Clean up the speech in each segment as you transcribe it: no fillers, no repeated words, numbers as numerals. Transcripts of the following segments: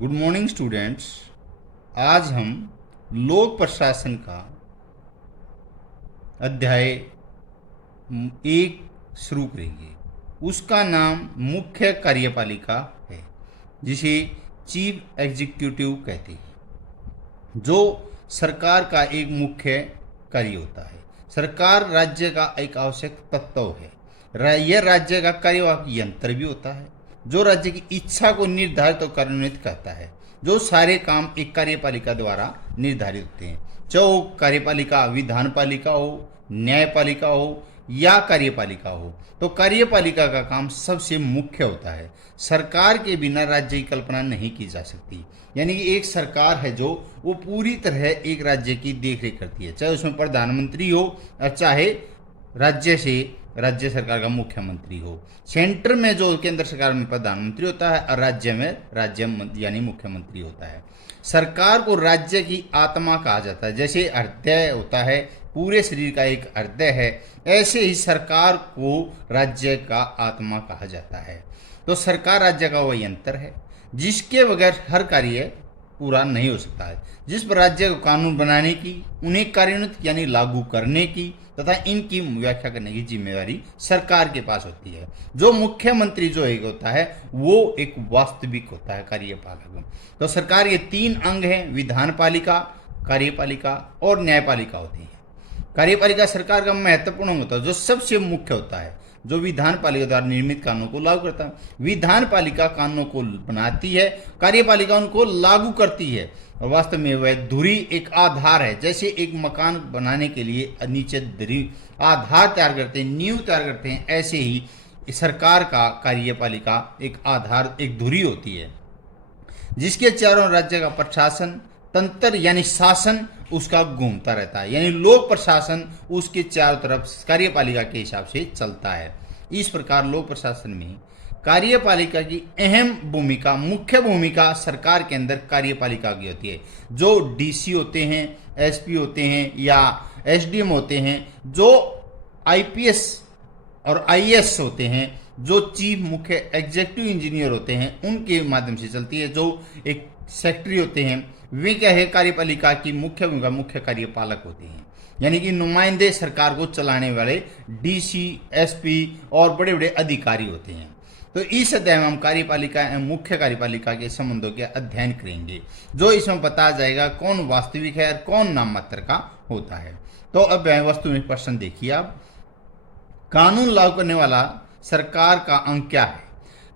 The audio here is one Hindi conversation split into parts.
Good morning students. आज हम लोक प्रशासन का अध्याय एक शुरू करेंगे। उसका नाम मुख्य कार्यपालिका है, जिसे चीफ एग्जीक्यूटिव कहते हैं, जो सरकार का एक मुख्य कार्य होता है। सरकार राज्य का एक आवश्यक तत्व है। यह राज्य का कार्यवाहक यंत्र भी होता है, जो राज्य की इच्छा को निर्धारित और कार्यान्वित करता है। जो सारे काम एक कार्यपालिका द्वारा निर्धारित होते हैं, चाहे वो कार्यपालिका विधान पालिका हो, न्यायपालिका हो या कार्यपालिका हो। तो कार्यपालिका का काम सबसे मुख्य होता है। सरकार के बिना राज्य की कल्पना नहीं की जा सकती। यानी कि एक सरकार है जो वो पूरी तरह एक राज्य की देखरेख करती है, चाहे उसमें प्रधानमंत्री हो और चाहे राज्य सरकार का मुख्यमंत्री हो। सेंटर में जो केंद्र सरकार में प्रधानमंत्री होता है और राज्य में यानी मुख्यमंत्री होता है। सरकार को राज्य की आत्मा कहा जाता है। जैसे हृदय होता है, पूरे शरीर का एक हृदय है, ऐसे ही सरकार को राज्य का आत्मा कहा जाता है। तो सरकार राज्य का वह यंत्र है जिसके बगैर हर कार्य पूरा नहीं हो सकता है। जिस पर राज्य को कानून बनाने की, उन्हें कार्यान्वित यानी लागू करने की तथा इनकी व्याख्या करने की जिम्मेदारी सरकार के पास होती है। जो मुख्यमंत्री जो एक होता है वो एक वास्तविक होता है कार्यपालक। तो सरकार के तीन अंग हैं, विधान पालिका, कार्यपालिका और न्यायपालिका होती है। कार्यपालिका सरकार का महत्वपूर्ण होता है, जो सबसे मुख्य होता है, जो विधान पालिका द्वारा निर्मित कानूनों को लागू करता है। विधान पालिका कानूनों को बनाती है, कार्यपालिका उनको लागू करती है। और वास्तव में वह धुरी एक आधार है। जैसे एक मकान बनाने के लिए नीचे धुरी आधार तैयार करते हैं, नींव तैयार करते हैं, ऐसे ही सरकार का कार्यपालिका एक आधार, एक धुरी होती है, जिसके चारों राज्य का प्रशासन तंत्र यानी शासन उसका घूमता रहता है। यानी लोक प्रशासन उसके चारों तरफ कार्यपालिका के हिसाब से चलता है। इस प्रकार लोक प्रशासन में कार्यपालिका की अहम भूमिका, मुख्य भूमिका सरकार के अंदर कार्यपालिका की होती है। जो डीसी होते हैं, एसपी होते हैं या एसडीएम होते हैं, जो आईपीएस और आईएएस होते हैं, जो चीफ मुख्य एग्जीक्यूटिव इंजीनियर होते हैं, उनके माध्यम से चलती है। जो एक सेक्रेटरी होते हैं, वे क्या है, कार्यपालिका की मुख्य भूमिका, मुख्य कार्यपालक होते हैं। यानी कि नुमाइंदे सरकार को चलाने वाले डीसी, एसपी और बड़े बड़े अधिकारी होते हैं। तो इस अध्याय में हम कार्यपालिका एवं मुख्य कार्यपालिका के संबंधों के अध्ययन करेंगे, जो इसमें बताया जाएगा कौन वास्तविक है और कौन नाम मात्र का होता है। तो अब वस्तु में प्रश्न देखिए आप। कानून लागू करने वाला सरकार का अंग क्या है?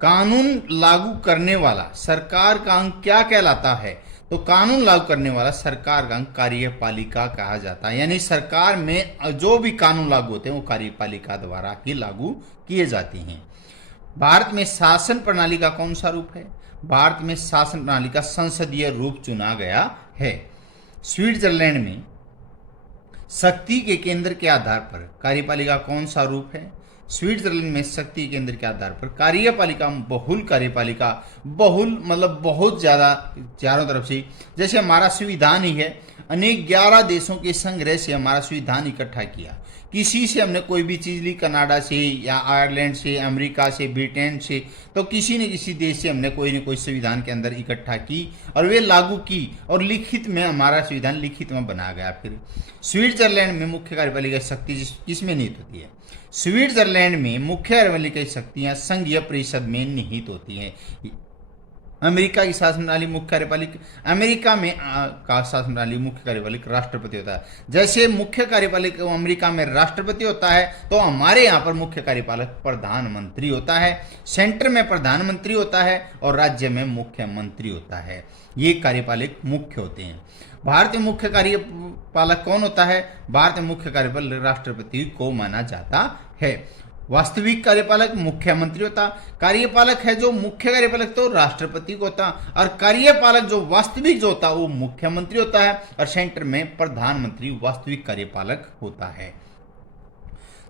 कानून लागू करने वाला सरकार का अंग क्या कहलाता है? तो कानून लागू करने वाला सरकार का अंग कार्यपालिका कहा जाता है। यानी सरकार में जो भी कानून लागू होते हैं वो कार्यपालिका द्वारा ही लागू किए जाते हैं। भारत में शासन प्रणाली का कौन सा रूप है? भारत में शासन प्रणाली का संसदीय रूप चुना गया है। स्विट्जरलैंड में शक्ति के केंद्र के आधार पर कार्यपालिका कौन सा रूप है? स्विट्जरलैंड में शक्ति केंद्र के आधार पर कार्यपालिका बहुल कार्यपालिका, बहुल मतलब बहुत ज्यादा चारों तरफ से। जैसे हमारा संविधान ही है, अनेक 11 देशों के संग्रह से हमारा संविधान इकट्ठा किया। किसी से हमने कोई भी चीज ली, कनाडा से या आयरलैंड से, अमेरिका से, ब्रिटेन से, तो किसी न किसी देश से हमने कोई न कोई संविधान के अंदर इकट्ठा की और वे लागू की और लिखित में हमारा संविधान लिखित में बना गया। फिर स्विट्जरलैंड में मुख्य कार्यपालिका शक्ति किसमें निहित होती है? स्विट्जरलैंड में मुख्य कार्यपालिका शक्तियां संघीय परिषद में निहित होती हैं। अमेरिका की शासन प्रणाली मुख्य कार्यपालिका, अमेरिका में का शासन प्रणाली मुख्य कार्यपालिका राष्ट्रपति होता है। जैसे मुख्य कार्यपालिका अमेरिका में राष्ट्रपति होता है, तो हमारे यहाँ पर मुख्य कार्यपालक प्रधानमंत्री होता है। सेंटर में प्रधानमंत्री होता है और राज्य में मुख्यमंत्री होता है। ये कार्यपालिक मुख्य होते हैं। भारत में मुख्य कार्यपालक कौन होता है? भारत में मुख्य कार्यपालक राष्ट्रपति को माना जाता है। वास्तविक कार्यपालक मुख्यमंत्री होता। कार्यपालक है जो मुख्य कार्यपालक तो राष्ट्रपति को होता, और कार्यपालक जो वास्तविक जो होता वो मुख्यमंत्री होता है, और सेंटर में प्रधानमंत्री वास्तविक कार्यपालक होता है।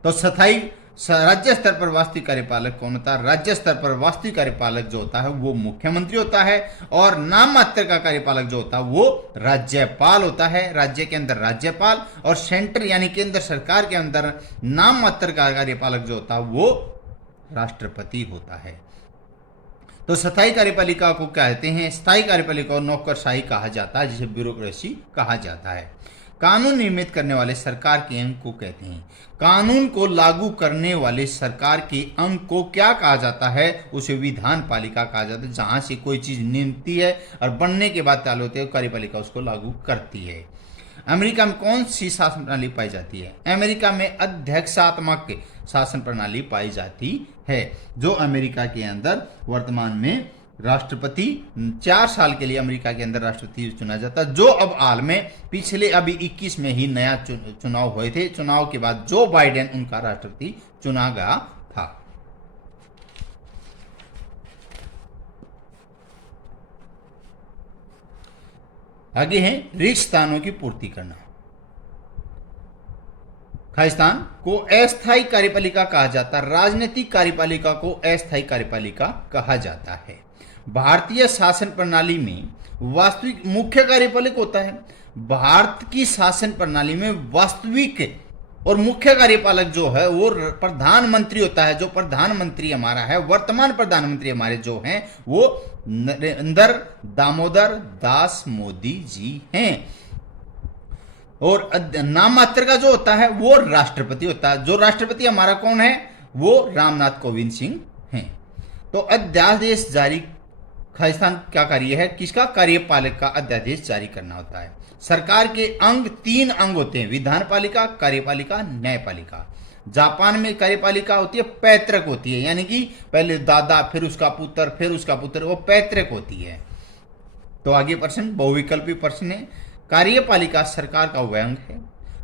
तो स्थायी राज्य स्तर पर वास्तविक कार्यपालक कौन होता है? राज्य स्तर पर वास्तविक कार्यपालक जो होता है वो मुख्यमंत्री होता है, और नाम मात्र का कार्यपालक जो होता है वो राज्यपाल होता है। राज्य के अंदर राज्यपाल, और सेंटर यानी केंद्र सरकार के अंदर नाम मात्र का कार्यपालक जो होता है वो राष्ट्रपति होता है। तो स्थायी कार्यपालिका को क्या कहते हैं? स्थायी कार्यपालिका को नौकरशाही कहा जाता है, जिसे ब्यूरोक्रेसी कहा जाता है। कानून निर्मित करने वाले सरकार के अंग को कहते हैं। कानून को लागू करने वाले सरकार के अंग को क्या कहा जाता है? उसे विधान पालिका कहा जाता है। जहां से कोई चीज निकलती है और बनने के बाद चालू होती है, कार्यपालिका उसको लागू करती है। अमेरिका में कौन सी शासन प्रणाली पाई जाती है? अमेरिका में अध्यक्षात्मक शासन प्रणाली पाई जाती है। जो अमेरिका के अंदर वर्तमान में राष्ट्रपति 4 साल के लिए अमेरिका के अंदर राष्ट्रपति चुना जाता है। जो अब हाल में पिछले अभी 21 में ही नया चुनाव हुए थे। चुनाव के बाद जो बाइडेन उनका राष्ट्रपति चुना गया था। आगे है रिक्त स्थानों की पूर्ति करना। खालिस्तान को अस्थायी कार्यपालिका कहा जाता है। राजनीतिक कार्यपालिका को अस्थायी कार्यपालिका कहा जाता है। भारतीय शासन प्रणाली में वास्तविक मुख्य कार्यपालिका होता है। भारत की शासन प्रणाली में वास्तविक और मुख्य कार्यपालक जो है वो प्रधानमंत्री होता है। जो प्रधानमंत्री हमारा है, वर्तमान प्रधानमंत्री हमारे जो हैं, वो नरेंद्र दामोदर दास मोदी जी हैं। और नाम मात्र का जो होता है वो राष्ट्रपति होता है। जो राष्ट्रपति हमारा कौन है? वो रामनाथ कोविंद सिंह हैं। तो अध्यादेश जारी खालिस्तान क्या कार्य है? किसका? कार्यपालिका का अध्यादेश जारी करना होता है। सरकार के अंग 3 अंग होते हैं, विधान पालिका, कार्यपालिका, न्यायपालिका। जापान में कार्यपालिका होती है पैतृक होती है, यानी कि पहले दादा फिर उसका पुत्र फिर उसका पुत्र, वो पैतृक होती है। तो आगे प्रश्न बहुविकल्पी प्रश्न है। कार्यपालिका सरकार का वह अंग है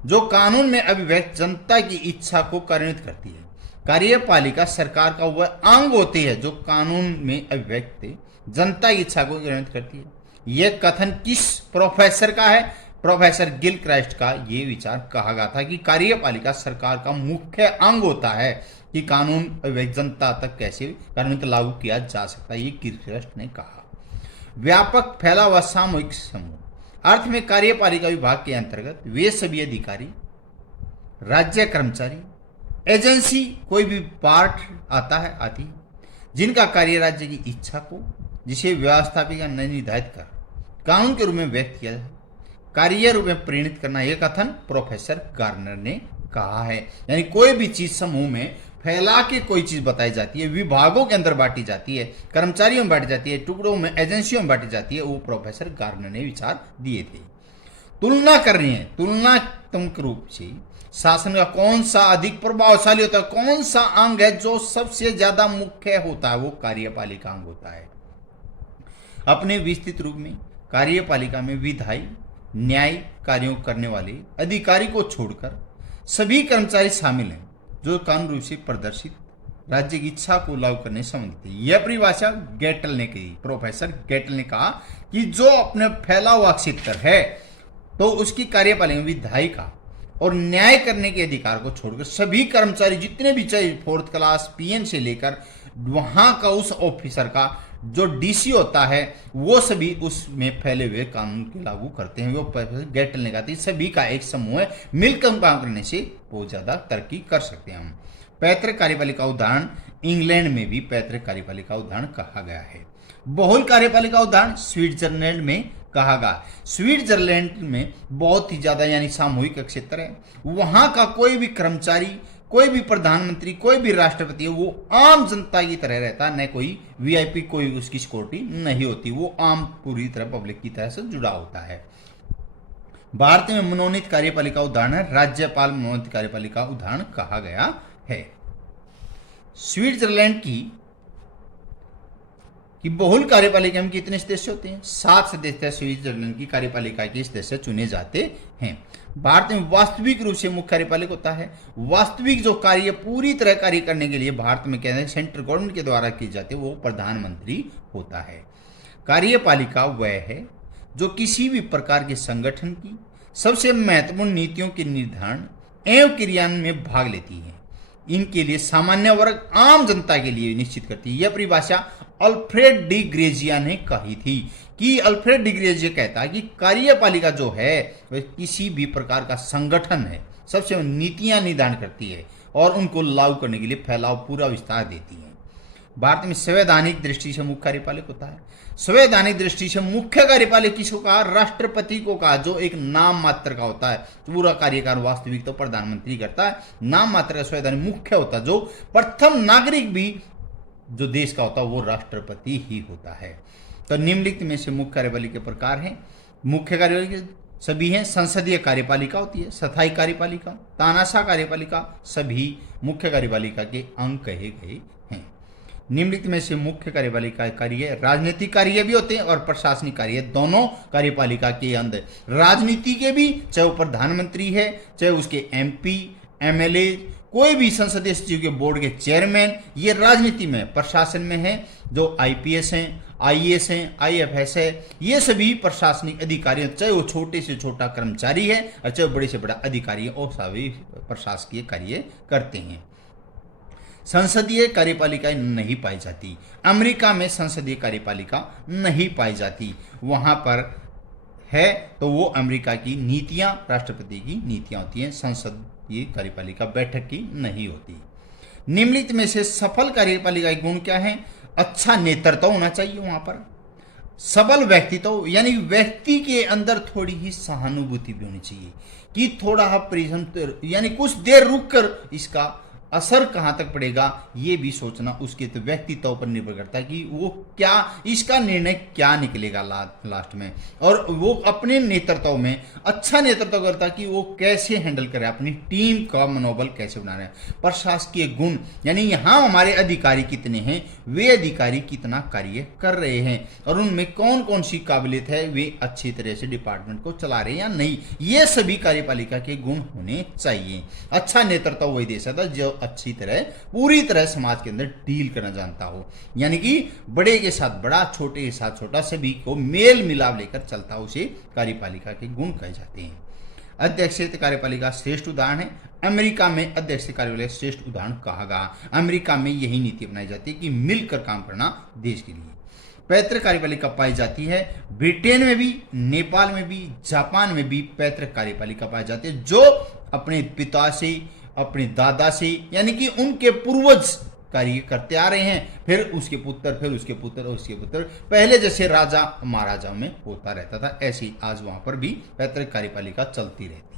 जो कानून में अभिव्यक्त जनता की इच्छा को कार्यान्वित करती है। कार्यपालिका सरकार का वह अंग होती है जो कानून में अभिव्यक्त जनता की इच्छा को कार्यान्वित करती है। यह कथन किस प्रोफेसर का है? प्रोफेसर गिलक्राइस्ट का ये विचार कहा गया था कि कार्यपालिका सरकार का मुख्य अंग होता है कि कानून अभिव्यक्त जनता तक कैसे कार्यान्वित लागू किया जा सकता है, ये गिलक्राइस्ट ने कहा। व्यापक फैला हुआ सामूहिक समूह अर्थ में कार्यपालिका विभाग के अंतर्गत वे सभी अधिकारी, राज्य कर्मचारी, एजेंसी, कोई भी पार्ट आता है आती है जिनका कार्य राज्य की इच्छा को, जिसे व्यवस्थापिका ने निर्धारित कर कानून के रूप में व्यक्त किया जाए, कार्य रूप में परिणत करना। यह कथन प्रोफेसर गार्नर ने कहा है। यानी कोई भी चीज समूह में फैला के कोई चीज बताई जाती है, विभागों के अंदर बांटी जाती है, कर्मचारियों में बांटी जाती है, टुकड़ों में एजेंसियों में बांटी जाती है, वो प्रोफेसर गार्नर ने विचार दिए थे। तुलना कर रही है, तुलनात्मक रूप से शासन का कौन सा अधिक प्रभावशाली होता है, कौन सा अंग है जो सबसे ज्यादा मुख्य होता है, वो कार्यपालिका अंग होता है। अपने विस्तृत रूप में कार्यपालिका में विधायी न्याय कार्यों करने वाले अधिकारी को छोड़कर सभी कर्मचारी शामिल हैं जो कानून रूप से प्रदर्शित राज्य की इच्छा को लागू करने संबंधित है। यह परिभाषा गेटल ने की। प्रोफेसर गेटल ने कहा कि जो अपने फैला हुआ क्षेत्र है तो उसकी कार्यपालिका विधायिका और न्याय करने के अधिकार को छोड़कर सभी कर्मचारी जितने भी चाहे 4th क्लास पीएन से लेकर वहां का उस ऑफिसर का जो डीसी होता है वो सभी उसमें फैले हुए कानून के लागू करते हैं। वो प्रोफेसर गेटल ने कहा सभी का एक समूह है, मिलकर काम करने से बहुत ज्यादा तरक्की कर सकते हैं हम। पैतृक कार्यपालिका उदाहरण इंग्लैंड में भी पैतृक कार्यपालिका उदाहरण कहा गया है। बहुल कार्यपालिका उदाहरण स्विट्जरलैंड में कहा गया। स्विट्जरलैंड में बहुत ही ज्यादा यानी सामूहिक क्षेत्र है। वहां का कोई भी कर्मचारी, कोई भी प्रधानमंत्री, कोई भी राष्ट्रपति है, वो आम जनता की तरह रहता है, न कोई वीआईपी, कोई उसकी सिक्योरिटी नहीं होती। वो आम पूरी तरह पब्लिक की तरह से जुड़ा होता है। भारत में मनोनीत कार्यपालिका उदाहरण है राज्यपाल मनोनीत कार्यपालिका उदाहरण कहा गया है। स्विट्जरलैंड की बहुल कार्यपालिका में कितने सदस्य होते हैं? 7 सदस्य स्विट्जरलैंड की कार्यपालिका के सदस्य चुने जाते हैं। भारत में वास्तविक रूप से मुख्य कार्यपालिका होता है। वास्तविक जो कार्य पूरी तरह कार्य करने के लिए भारत में कहते हैं सेंट्रल गवर्नमेंट के द्वारा की जाती है, वो प्रधानमंत्री होता है। कार्यपालिका वह है जो किसी भी प्रकार के संगठन की सबसे महत्वपूर्ण नीतियों के निर्धारण एवं क्रियान्वयन में भाग लेती है। इनके लिए सामान्य वर्ग आम जनता के लिए निश्चित करती है। यह परिभाषा अल्फ्रेड डी ग्रेजिया ने कही थी कि अल्फ्रेड डी ग्रेजिया कहता है कि कार्यपालिका जो है वह किसी भी प्रकार का संगठन है, सबसे नीतियां निर्धारण करती है और उनको लागू करने के लिए फैलाव पूरा विस्तार देती है। भारत में संवैधानिक दृष्टि से मुख्य कार्यपालक होता है। संवैधानिक दृष्टि से मुख्य कार्यपालक किसको कहा? राष्ट्रपति को कहा, जो एक नाम मात्र का होता है। पूरा कार्यकाल वास्तविक तो प्रधानमंत्री करता है, नाम मात्र का संवैधानिक मुख्य होता है। जो प्रथम नागरिक भी जो देश का होता है वो राष्ट्रपति ही होता है। तो निम्नलिखित में से मुख्य कार्यपालिका के प्रकार हैं। मुख्य कार्यपालिका सभी हैं। संसदीय कार्यपालिका होती है, स्थायी कार्यपालिका, तानाशाह कार्यपालिका, सभी मुख्य कार्यपालिका के अंग कहे गए हैं। निम्नलिखित में से मुख्य कार्यपालिका कार्य राजनीतिक कार्य भी होते हैं और प्रशासनिक कार्य, दोनों कार्यपालिका के अंदर। राजनीति के भी, चाहे वो प्रधानमंत्री है, चाहे उसके MP, MLA, कोई भी संसदीय सचिव के बोर्ड के चेयरमैन, ये राजनीति में। प्रशासन में है जो IPS हैं, IAS हैं, IFS है, ये सभी प्रशासनिक अधिकारी, चाहे वो छोटे से छोटा कर्मचारी है और चाहे बड़े से बड़ा अधिकारी है, और सभी प्रशासकीय कार्य करते हैं। संसदीय कार्यपालिका नहीं पाई जाती। अमेरिका में संसदीय कार्यपालिका नहीं पाई जाती। वहां पर है तो वो अमेरिका की नीतियां, राष्ट्रपति की नीतियां होती हैं। संसदीय कार्यपालिका बैठक की नहीं होती। निम्नलिखित में से सफल कार्यपालिका के गुण क्या है? अच्छा नेतृत्व होना चाहिए वहां पर, सबल व्यक्तित्व, यानी व्यक्ति के अंदर थोड़ी ही सहानुभूति भी होनी चाहिए कि थोड़ा परिश्रम, यानी कुछ देर रुक कर इसका असर कहाँ तक पड़ेगा ये भी सोचना उसके तो व्यक्तित्व पर निर्भर करता है कि वो क्या, इसका निर्णय क्या निकलेगा लास्ट में। और वो अपने नेतृत्व में अच्छा नेतृत्व करता है कि वो कैसे हैंडल करे, अपनी टीम का मनोबल कैसे बना रहे हैं। प्रशासकीय गुण, यानी यहाँ हमारे अधिकारी कितने हैं, वे अधिकारी कितना कार्य कर रहे हैं और उनमें कौन कौन सी काबिलियत है, वे अच्छी तरह से डिपार्टमेंट को चला रहे हैं या नहीं, ये सभी कार्यपालिका के गुण होने चाहिए। अच्छा नेतृत्व वही दे सकता है जो अच्छी तरह, पूरी तरह समाज के अंदर डील करना जानता हो, यानी कि बड़े के साथ बड़ा, छोटे के साथ छोटा, सभी को मेल मिलाप लेकर चलता हो, उसे कार्यपालिका के गुण कहे जाते हैं। अध्यक्षीय कार्यपालिका श्रेष्ठ उदाहरण है। अमेरिका में अध्यक्षीय कार्यपालिका श्रेष्ठ उदाहरण कहा गया। अमेरिका में यही नीति अपनाई जाती है कि मिलकर काम करना देश के लिए। पैतृक कार्यपालिका पाई जाती है ब्रिटेन में भी, नेपाल में भी, जापान में भी पैतृक कार्यपालिका पाई जाती है, जो अपने पिता से, अपने दादा से, यानी कि उनके पूर्वज कार्य करते आ रहे हैं, फिर उसके पुत्र, फिर उसके पुत्र और उसके पुत्र, पहले जैसे राजा महाराजाओं में होता रहता था, ऐसी आज वहां पर भी पैतृक कार्यपालिका चलती रहती है।